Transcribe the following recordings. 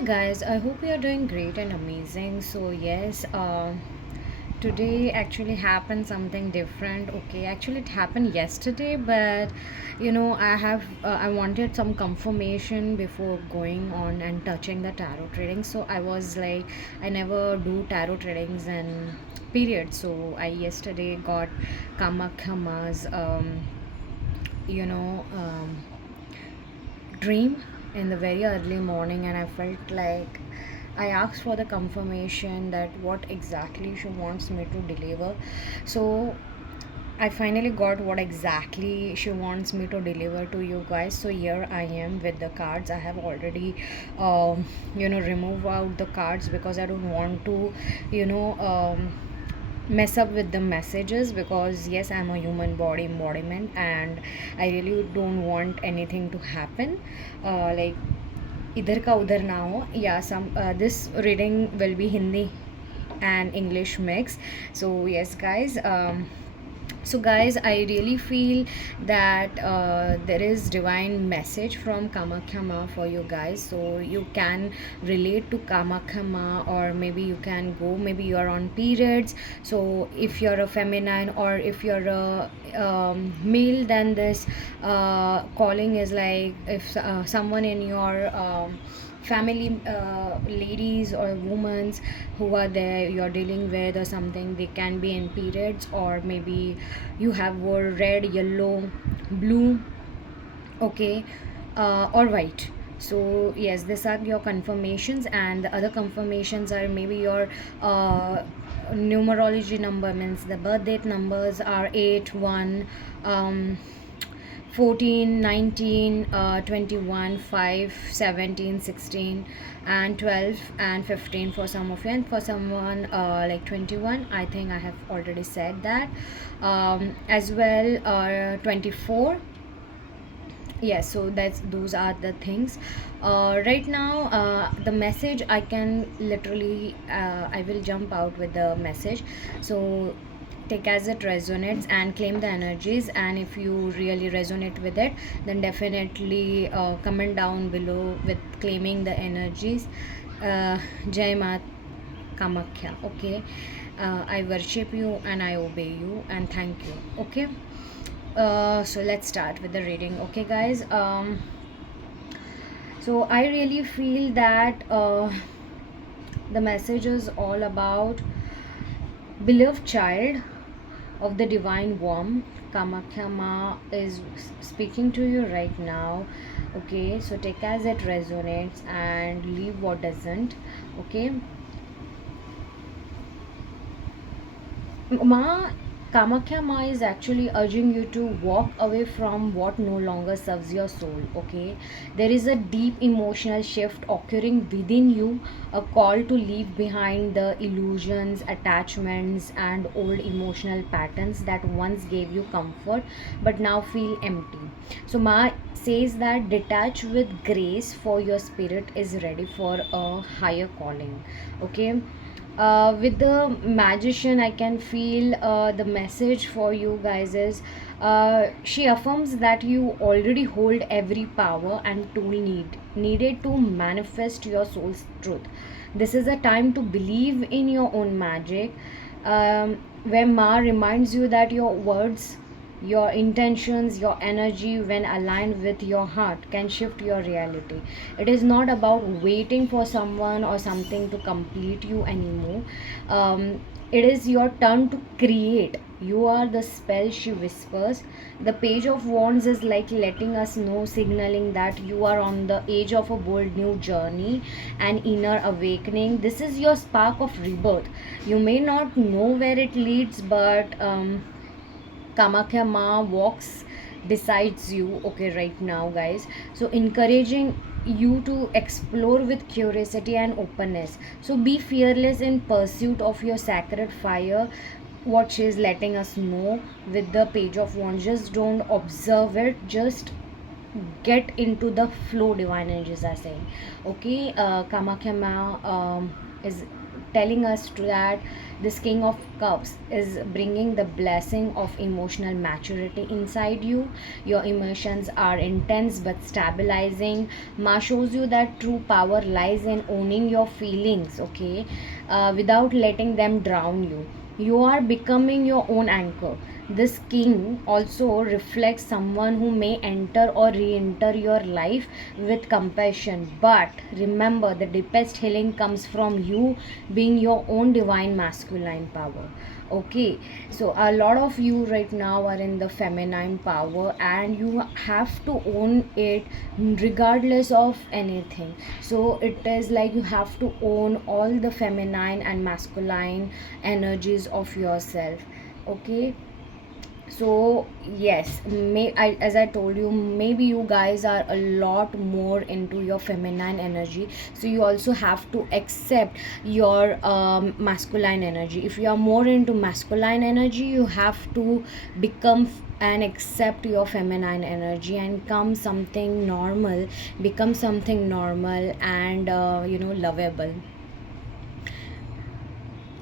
Hi guys, I hope you are doing great and amazing. So yes, today actually happened something different. Okay, actually it happened yesterday, but I wanted some confirmation before going on and touching the tarot trading. So I was like, I never do tarot tradings and period. So I yesterday got Kamakama's you know um, dream in the very early morning, and I felt like I asked for the confirmation that what exactly she wants me to deliver. So I finally got what exactly she wants me to deliver to you guys. So here I am with the cards. I have already remove out the cards because I don't want to you know mess up with the messages, because yes, I'm a human body embodiment and I really don't want anything to happen like इधर का उधर ना हो. Yeah, some this reading will be Hindi and English mix. So yes guys, so guys, I really feel that there is divine message from Kamakhya Ma for you guys, so you can relate to Kamakhya Ma, or maybe you can go, maybe you are on periods. So if you're a feminine or if you're a male, then this calling is like, if someone in your family, ladies or women who are there you're dealing with or something, they can be in periods, or maybe you have wore red, yellow, blue, okay, or white. So yes, these are your confirmations, and the other confirmations are maybe your numerology number, means the birth date numbers are 8, 1, 14, 19, 21, 5, 17, 16, and 12 and 15 for some of you, and for someone like 21, I think I have already said that, as well, 24. Yes, so that's those are the things. Right now, the message I can literally, I will jump out with the message. So take as it resonates and claim the energies, and if you really resonate with it, then definitely comment down below with claiming the energies. Jai Mat Kamakhya. Okay, I worship you and I obey you and thank you. Okay, so let's start with the reading. Okay guys, so I really feel that the message is all about beloved child of the divine womb. Kamakhya Ma is speaking to you right now. Okay, so take as it resonates and leave what doesn't. Okay, Ma, Kamakhya Ma is actually urging you to walk away from what no longer serves your soul. Okay, there is a deep emotional shift occurring within you, a call to leave behind the illusions, attachments, and old emotional patterns that once gave you comfort but now feel empty. So, Ma says that detach with grace, for your spirit is ready for a higher calling. Okay, with the magician, I can feel the message for you guys is, she affirms that you already hold every power and tool needed to manifest your soul's truth. This is a time to believe in your own magic, where Ma reminds you that your words, your intentions, your energy, when aligned with your heart, can shift your reality. It is not about waiting for someone or something to complete you anymore. It is your turn to create. You are the spell, she whispers. The page of wands is like letting us know, signaling that you are on the edge of a bold new journey, an inner awakening. This is your spark of rebirth. You may not know where it leads, but Kamakhya Ma walks besides you, okay, right now, guys. So, encouraging you to explore with curiosity and openness. So, be fearless in pursuit of your sacred fire. What she is letting us know with the page of wands, just don't observe it, just get into the flow, divine energies are saying. Okay, Kamakhya Ma is telling us to that this king of cups is bringing the blessing of emotional maturity inside you. Your emotions are intense but stabilizing. Ma shows you that true power lies in owning your feelings, okay, without letting them drown you. You are becoming your own anchor. This king also reflects someone who may enter or re enter your life with compassion. But remember, the deepest healing comes from you being your own divine masculine power. Okay, so a lot of you right now are in the feminine power, and you have to own it regardless of anything. So it is like you have to own all the feminine and masculine energies of yourself. Okay, so yes, as I told you, maybe you guys are a lot more into your feminine energy, so you also have to accept your masculine energy. If you are more into masculine energy, you have to become and accept your feminine energy and become something normal and lovable.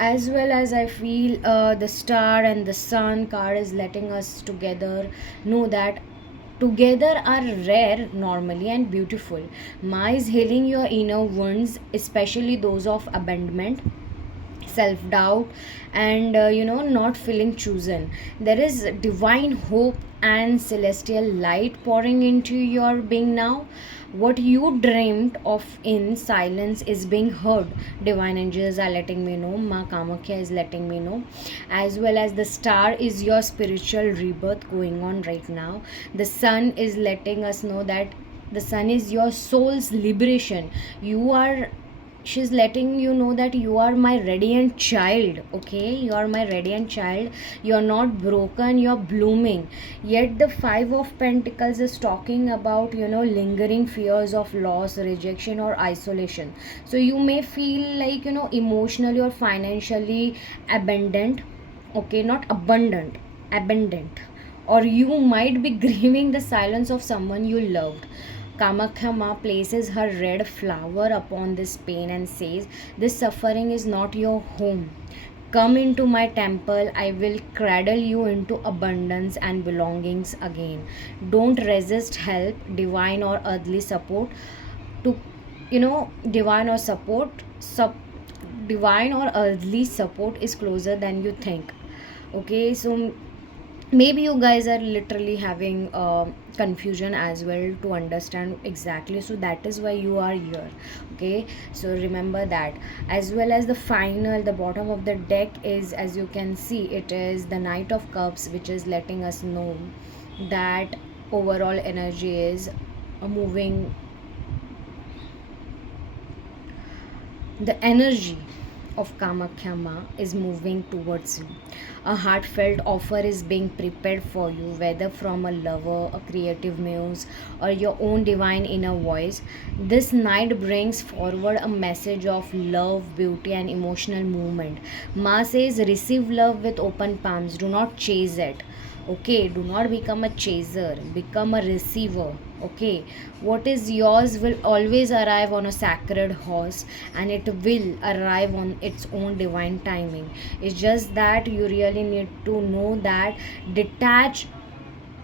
As well as I feel the star and the sun card is letting us together know that together are rare normally and beautiful. Ma is healing your inner wounds, especially those of abandonment, self doubt, and not feeling chosen. There is divine hope and celestial light pouring into your being now. What you dreamed of in silence is being heard. Divine angels are letting me know, Ma Kamakya is letting me know, as well as the star is your spiritual rebirth going on right now. The sun is letting us know that the sun is your soul's liberation. You are She's letting you know that you are my radiant child. Okay, you are my radiant child. You're not broken, you're blooming. Yet the five of pentacles is talking about lingering fears of loss, rejection, or isolation. So you may feel like emotionally or financially abandoned. Okay, not abundant, abandoned. Or you might be grieving the silence of someone you loved. Kamakya Ma places her red flower upon this pain and says, this suffering is not your home. Come into my temple, I will cradle you into abundance and belongings again. Don't resist help, divine or earthly support. To divine or support, divine or earthly support is closer than you think. Okay, so maybe you guys are literally having confusion as well to understand exactly, so that is why you are here. Okay, so remember that. As well as the final, the bottom of the deck is, as you can see, it is the Knight of Cups, which is letting us know that overall energy is moving. The energy of Kamakya Ma is moving towards you. A heartfelt offer is being prepared for you, whether from a lover, a creative muse, or your own divine inner voice. This night brings forward a message of love, beauty, and emotional movement. Ma says, receive love with open palms, do not chase it. Okay, do not become a chaser, become a receiver. Okay, what is yours will always arrive on a sacred horse, and it will arrive on its own divine timing. It's just that you really need to know that detach,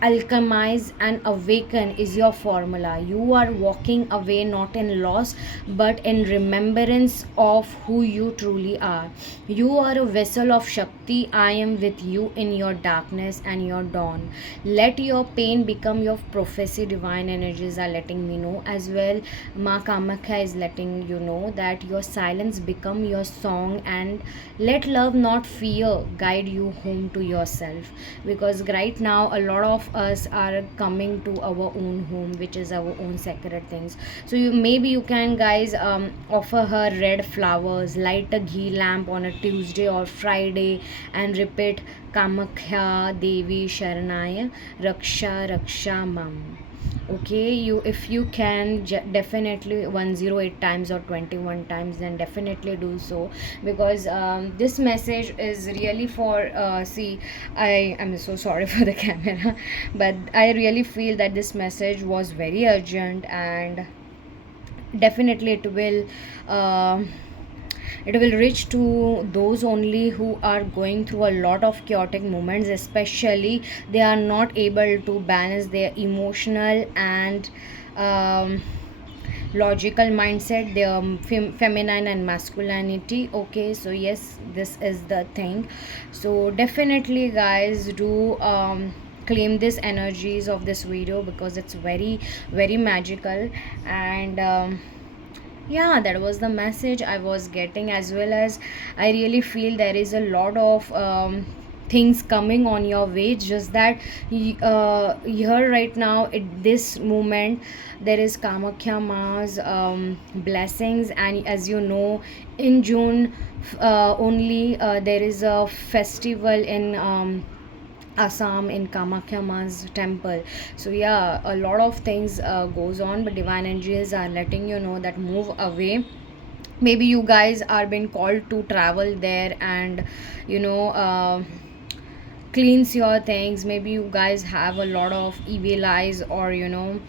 alchemize, and awaken is your formula. You are walking away not in loss but in remembrance of who you truly are. You are a vessel of Shakti. I am with you in your darkness and your dawn. Let your pain become your prophecy. Divine energies are letting me know as well. Ma Kamakya is letting you know that your silence become your song, and let love not fear guide you home to yourself. Because right now a lot of us are coming to our own home, which is our own sacred things. So maybe you can guys offer her red flowers, light a ghee lamp on a Tuesday or Friday, and repeat, Kamakya Devi Sharanaya Raksha Raksha Mam. Okay, you, if you can definitely 108 times or 21 times, then definitely do so. Because this message is really for see, I am so sorry for the camera, but I really feel that this message was very urgent, and definitely it will It will reach to those only who are going through a lot of chaotic moments, especially they are not able to balance their emotional and um, logical mindset, their feminine and masculinity. Okay, so yes, this is the thing. So definitely guys, do claim these energies of this video because it's very very magical. And yeah, that was the message I was getting, as well as I really feel there is a lot of things coming on your way. Just that here right now at this moment there is Kamakhya Ma's blessings, and as you know, in June only there is a festival in Assam in Kamakhya Ma's temple. So yeah, a lot of things goes on, but divine energies are letting you know that move away. Maybe you guys are being called to travel there, and you know cleans your things. Maybe you guys have a lot of evil eyes, or you know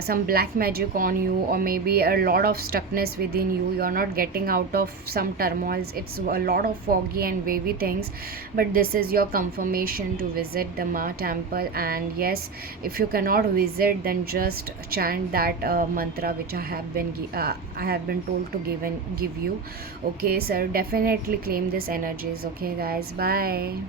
some black magic on you, or maybe a lot of stuckness within you. You're not getting out of some turmoils. It's a lot of foggy and wavy things, but this is your confirmation to visit the Ma temple. And yes, if you cannot visit, then just chant that mantra which I have been told to give you. Okay, so definitely claim these energies. Okay guys, bye.